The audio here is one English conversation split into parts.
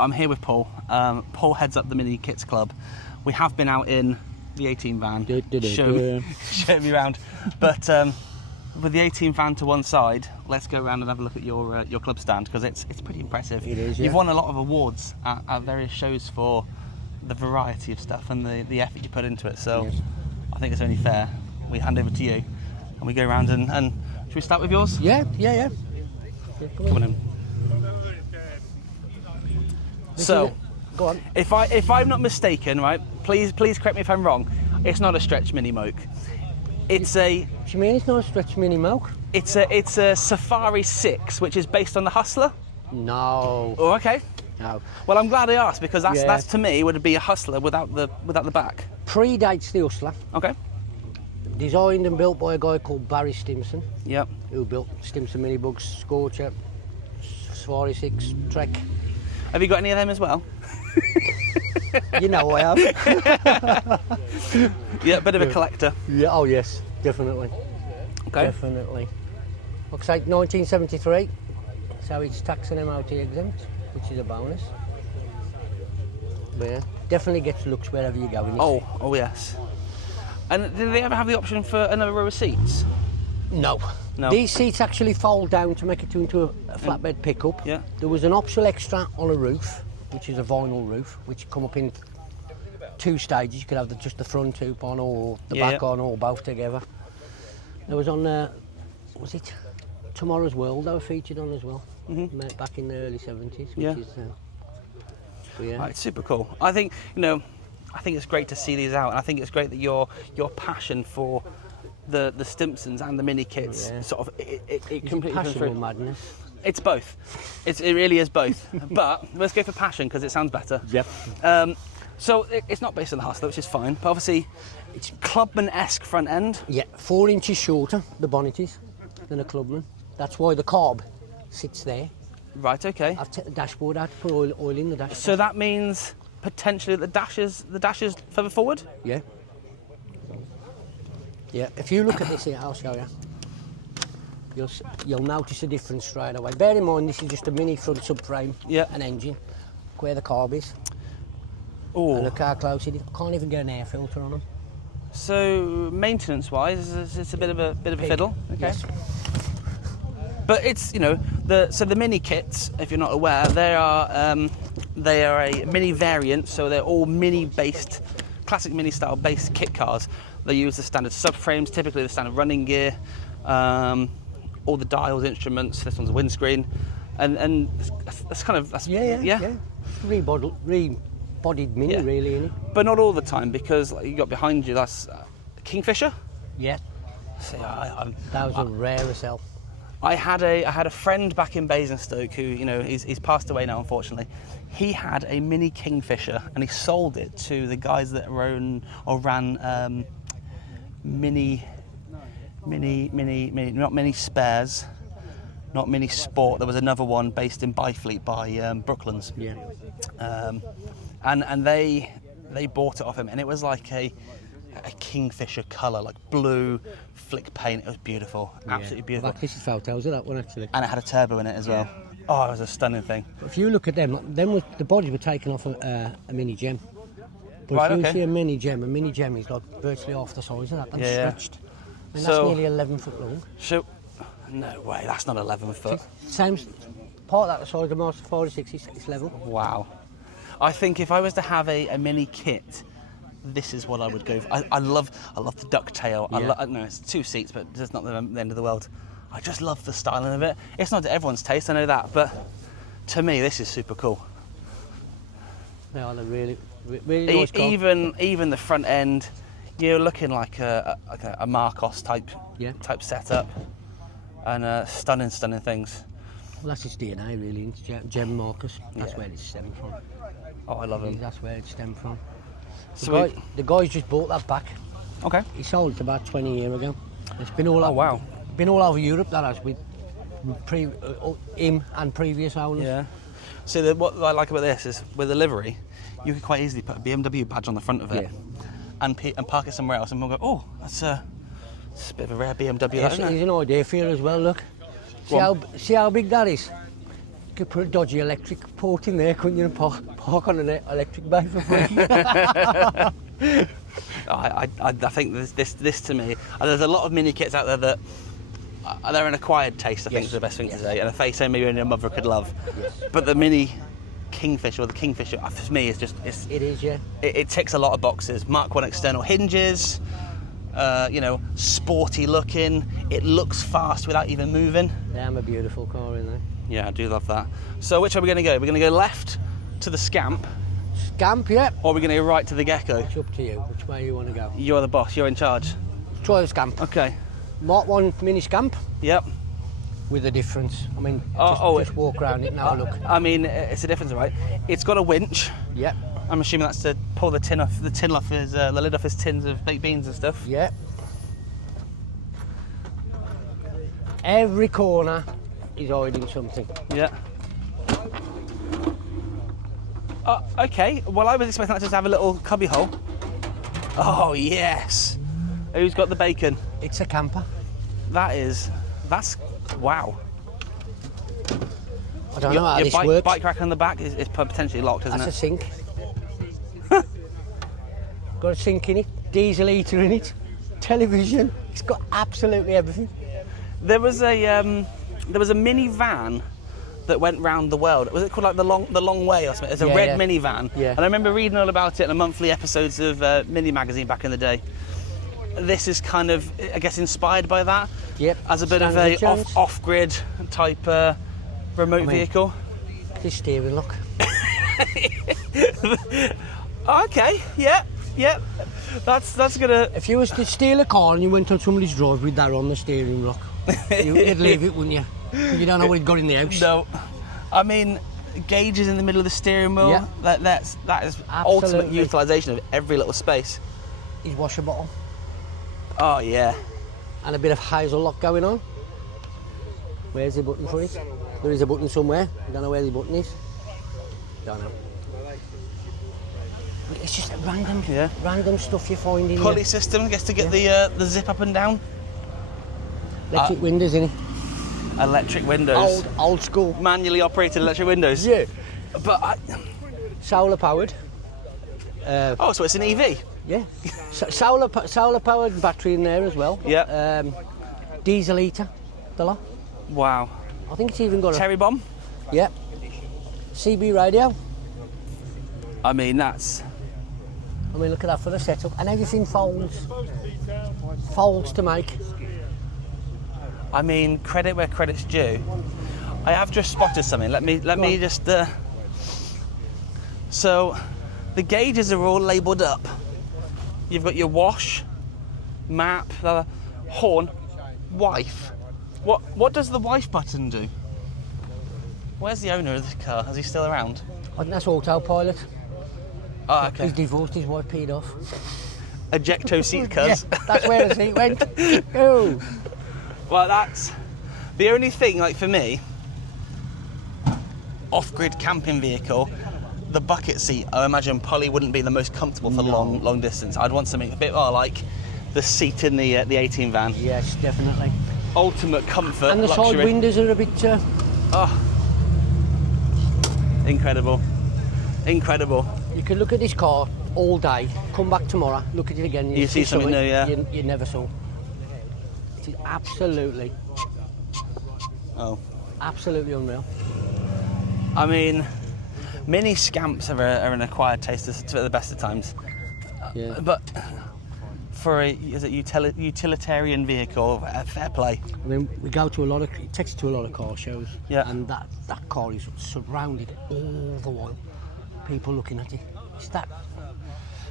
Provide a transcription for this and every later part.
I'm here with Paul. Paul heads up the MiniKits Club. We have been out in the 18 van, showing me around. But with the 18 van to one side, let's go around and have a look at your club stand, because it's pretty impressive. It is, yeah. You've won a lot of awards at various shows for the variety of stuff and the effort you put into it. So yes. I think it's only fair we hand over to you and we go around and should we start with yours? Yeah. Come on in. So, go on. If I'm not mistaken, right? Please correct me if I'm wrong. It's not a stretch mini Moke. It's a. What do you mean it's not a stretch mini Moke? It's a Safari 6, which is based on the Hustler. No. Oh, okay. No. Well, I'm glad I asked, because that's to me would be a Hustler without the back. Predates the Hustler. Okay. Designed and built by a guy called Barry Stimpson. Yep. Who built Stimpson mini bugs, Scorcher, Safari 6, Trek. Have you got any of them as well? You know I have. Yeah, a bit of a collector. Yeah. Oh yes, definitely. Okay. Definitely. Looks like 1973. So it's tax and MOT exempt, which is a bonus. But yeah, definitely gets looks wherever you go. Oh yes. And did they ever have the option for another row of seats? No. These seats actually fold down to make it into a flatbed pickup. Yeah. There was an optional extra on a roof, which is a vinyl roof, which come up in 2 stages. You could have just the front hoop on or the back on, or both together. There was on, was it Tomorrow's World they were featured on as well, back in the early 70s, which is, yeah. Right, super cool. I think, I think it's great to see these out, and I think it's great that your passion for the Stimpsons and the MiniKits sort of it completely comes through. Passion or madness? It's both. It really is both. But let's go for passion because it sounds better. Yep. So it's not based on the Hustler, which is fine. But obviously, it's Clubman-esque front end. Yeah, 4 inches shorter the bonnet is than a Clubman. That's why the carb sits there. Right. Okay. I've taken the dashboard out to put oil in the dashboard. So that means potentially the dash is further forward. Yeah. Yeah, if you look at this here, I'll show you. You'll notice a difference straight away. Bear in mind, this is just a mini front subframe and engine. Look where the carb is. Oh. And look how close it is. I can't even get an air filter on them. So maintenance-wise, it's a bit of a fiddle. Okay. Yes. But it's the MiniKits, if you're not aware, they are a mini variant, so they're all mini-based, classic mini-style based kit cars. They use the standard subframes, typically the standard running gear, all the dials, instruments. This one's a windscreen, and that's kind of rebodied mini, really, isn't it? But not all the time, because like you got behind you, that's Kingfisher. Yeah. So, that was a rare as hell. I had a friend back in Basingstoke who, he's passed away now, unfortunately. He had a mini Kingfisher and he sold it to the guys that ran mini, not Mini Spares, not Mini Sport. There was another one based in Byfleet by Brooklands. Yeah. And they bought it off him, and it was like a Kingfisher colour, like blue flick paint. It was beautiful, absolutely beautiful. I've actually photos of that one actually. And it had a turbo in it as well. Oh, it was a stunning thing. If you look at them the bodies were taken off a Mini Gem. But if you see a Mini Gem is like virtually half the size of that. And stretched. And that's nearly 11 foot long. So, no way, that's not 11 foot. Same part of that size of the Master Safari 6 is level. Wow. I think if I was to have a mini kit, this is what I would go for. I love the ducktail. I know it's 2 seats, but it's not the end of the world. I just love the styling of it. It's not to everyone's taste, I know that, but to me, this is super cool. They are really nice car. Even the front end, you're looking like a Marcos type setup, and stunning things. Well, that's its DNA really. It's Gem Marcus. That's where it's stemmed from. Oh, I love them. That's where it stemmed from. So the guy's just bought that back. Okay. He sold it about 20 years ago. It's been all been all over Europe. That has with him and previous owners. Yeah. So what I like about this is with the livery, you could quite easily put a BMW badge on the front of it, and park it somewhere else, and we'll go, oh, that's a bit of a rare BMW. Yes, isn't it? Here's an idea for you as well. Look, see how big that is. could put a dodgy electric port in there, couldn't you, and park on an electric bay for free. I think this to me, there's a lot of mini kits out there that they're an acquired taste. I think is the best thing to say, and a face maybe only a mother could love. Yes. But the mini Kingfisher, or the Kingfisher, for me is just it is, yeah. It ticks a lot of boxes. Mark 1 external hinges, you know, sporty looking. It looks fast without even moving. Damn, a beautiful car in there. Yeah, I do love that. So which way are we going to go? We're going to go left to the Scamp, Scamp, yeah. or we're going to go right to the Gecko. It's up to you, which way you want to go. You're the boss. You're in charge. Try the Scamp. Okay. Mark 1 Mini Scamp. Yep. With a difference. I mean, just walk around it and have a look. I mean, it's a difference, right? It's got a winch. Yep. I'm assuming that's to pull the lid off his tins of baked beans and stuff. Yep. Every corner is hiding something. Yeah. Okay. Well, I was expecting that to just have a little cubby hole. Oh yes. Who's got the bacon? It's a camper. That's wow. I don't know how this your works. bike rack on the back is potentially locked, isn't That's it? a sink. Got a sink in it, diesel heater in it, television. It's got absolutely everything. There was a minivan that went round the world. Was it called like the long way or something? It's a red minivan. Yeah. And I remember reading all about it in the monthly episodes of Mini magazine back in the day. This is kind of, I guess, inspired by that. Yep. As a bit of a off-grid type remote vehicle. This steering lock. Okay. Yep. That's gonna. If you was to steal a car and you went on somebody's drive with that on the steering lock, you'd leave it, wouldn't you? Because you don't know what it got in the house. No. I mean, gauges in the middle of the steering wheel. Yeah. That is ultimate utilisation of every little space. His washer bottle. Oh yeah. And a bit of hazel lock going on. Where's the button for it? There is a button somewhere. I don't know where the button is. Don't know. It's just random stuff you find in Pulley here. system gets to get the zip up and down. Electric windows in it. Electric windows. Old school. Manually operated electric windows. Yeah. But Solar powered. oh, so it's an EV. Yeah. Solar powered battery in there as well. Yeah. Diesel heater. The lot. Wow. I think it's even got Cherry bomb. Yeah. CB radio. I mean, look at that for the setup, and everything folds to make. I mean, credit where credit's due. I have just spotted something. Let me just. So, the gauges are all labelled up. You've got your wash, map, horn, wife. What does the wife button do? Where's the owner of the car? Is he still around? I think that's autopilot. Oh, okay. He's divorced, his wife peed off. Ejecto seat, cuz. Yeah, that's where the seat went. Oh. Well, that's the only thing, like for me, off-grid camping vehicle, the bucket seat, I imagine probably wouldn't be the most comfortable for long distance. I'd want something a bit more like the seat in the 18 van. Yes, definitely. Ultimate comfort, And the luxury. side windows are a bit... Oh. Incredible. You could look at this car all day, come back tomorrow, look at it again, you see something new, yeah. You never saw. It is absolutely unreal. I mean, mini scamps are an acquired taste at the best of times. Yeah. But for a utilitarian vehicle, fair play. I mean, we go to it takes you to a lot of car shows. Yeah. And that car is surrounded all the while. People looking at it. It's that.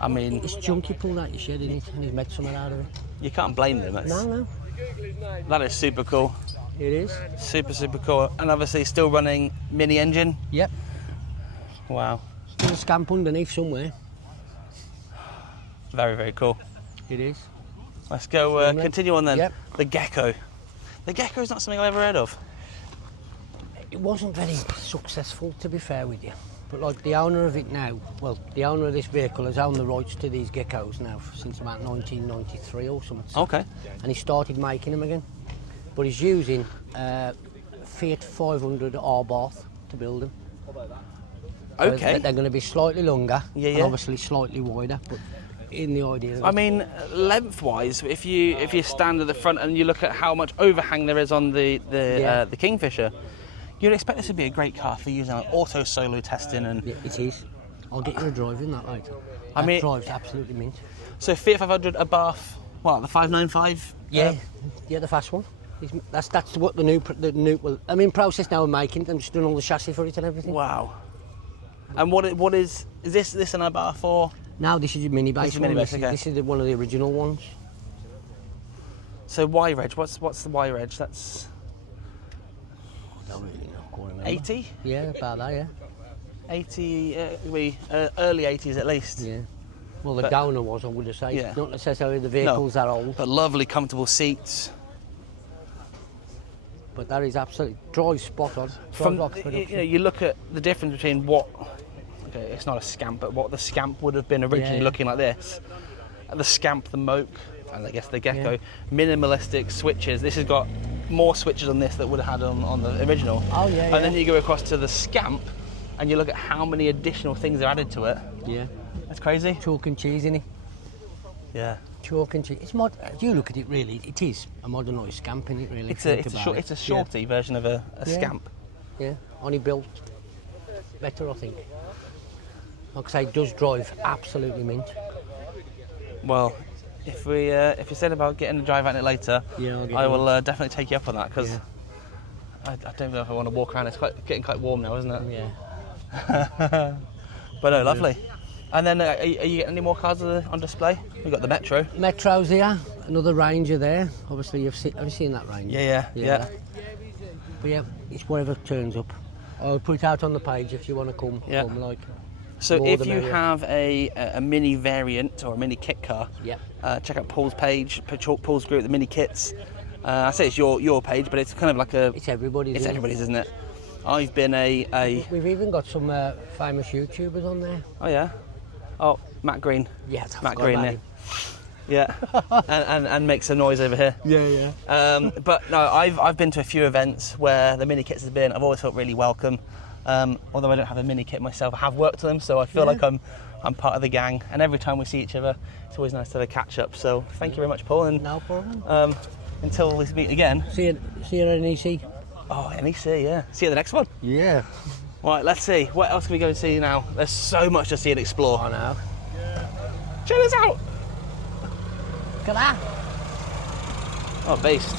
I mean, It's junk you pulled out your shed, isn't it? And he's made something out of it. you can't blame them. No. That is super cool. It is. Super cool. And obviously still running mini engine. Yep. Wow. There's a scamp underneath somewhere. Very cool. It is. Let's go continue on then. Yep. The Gecko. The Gecko is not something I've ever heard of. It wasn't very successful, to be fair with you. But like the owner of it now, well, the owner of this vehicle has owned the rights to these Geckos now since about 1993 or something. Okay. And he started making them again. But he's using Fiat 500 Abarth to build them. Okay. So they're going to be slightly longer, Yeah, and yeah. obviously slightly wider, but in the idea. I mean, lengthwise, if you stand at the front and you look at how much overhang there is on the Kingfisher, you'd expect this would be a great car for using like auto solo testing and. Yeah, it is. I'll get you a drive in that later. I mean, drive's absolutely mint. So Fiat 500, a Bath, what, the 595? Yeah, the fast one. That's what the new. Well, I'm in process now of making it. I'm just doing all the chassis for it and everything. Wow. And what is this an Bath or? Now this is a mini base one. Okay. This is one of the original ones. So Y reg, what's the Y reg? That's. I don't really know. Can't remember. 80? Yeah, about that. Yeah. 80, early 80s at least. Yeah. Well, the downer was, I would have said. Yeah. Not necessarily the vehicles are old. But lovely, comfortable seats. But that is absolutely drive spot on. You look at the difference between what. Okay, it's not a Scamp, but what the Scamp would have been originally looking like this. And the Scamp, the Moke, and I guess the Geko, minimalistic switches. This has got more switches on this that would have had on the original. Oh yeah. And then you go across to the Scamp, and you look at how many additional things are added to it. Yeah. That's crazy. Chalk and cheese, innit? Yeah. Chalk and cheese. It's you look at it, really, it is a modernised Scamp, isn't it, really? It's a shorty version of a Scamp. Yeah, only built better, I think. Like I say, it does drive absolutely mint. Well, if you said about getting a drive out in it later, I will definitely take you up on that, because I don't know if I want to walk around. It's getting quite warm now, isn't it? Yeah. But no, lovely. And then are you getting any more cars on display? We've got the Metro. Metro's here, another Ranger there. Obviously, have you seen that Ranger? Yeah. But yeah, it's whatever turns up. I'll put it out on the page if you want to come. Yeah. Come, like. So if you have a mini variant or a mini kit car, check out Paul's page, Paul's group, the MiniKits. I say it's your page, but it's kind of like It's everybody's. It's everybody's, isn't it? I've been a. We've even got some famous YouTubers on there. Oh yeah. Oh, Matt Green. Yeah, Matt Green. Yeah. and makes a noise over here. Yeah. But no, I've been to a few events where the MiniKits have been. I've always felt really welcome. Although I don't have a mini kit myself, I have worked with them, so I feel like I'm part of the gang. And every time we see each other, it's always nice to have a catch up. So thank you very much, Paul. And no problem. Until we meet again. See you at NEC. Oh, NEC, yeah. See you at the next one. Yeah. Right, let's see. What else can we go and see now? There's so much to see and explore. I know. Check this out. Look at that. Oh, based.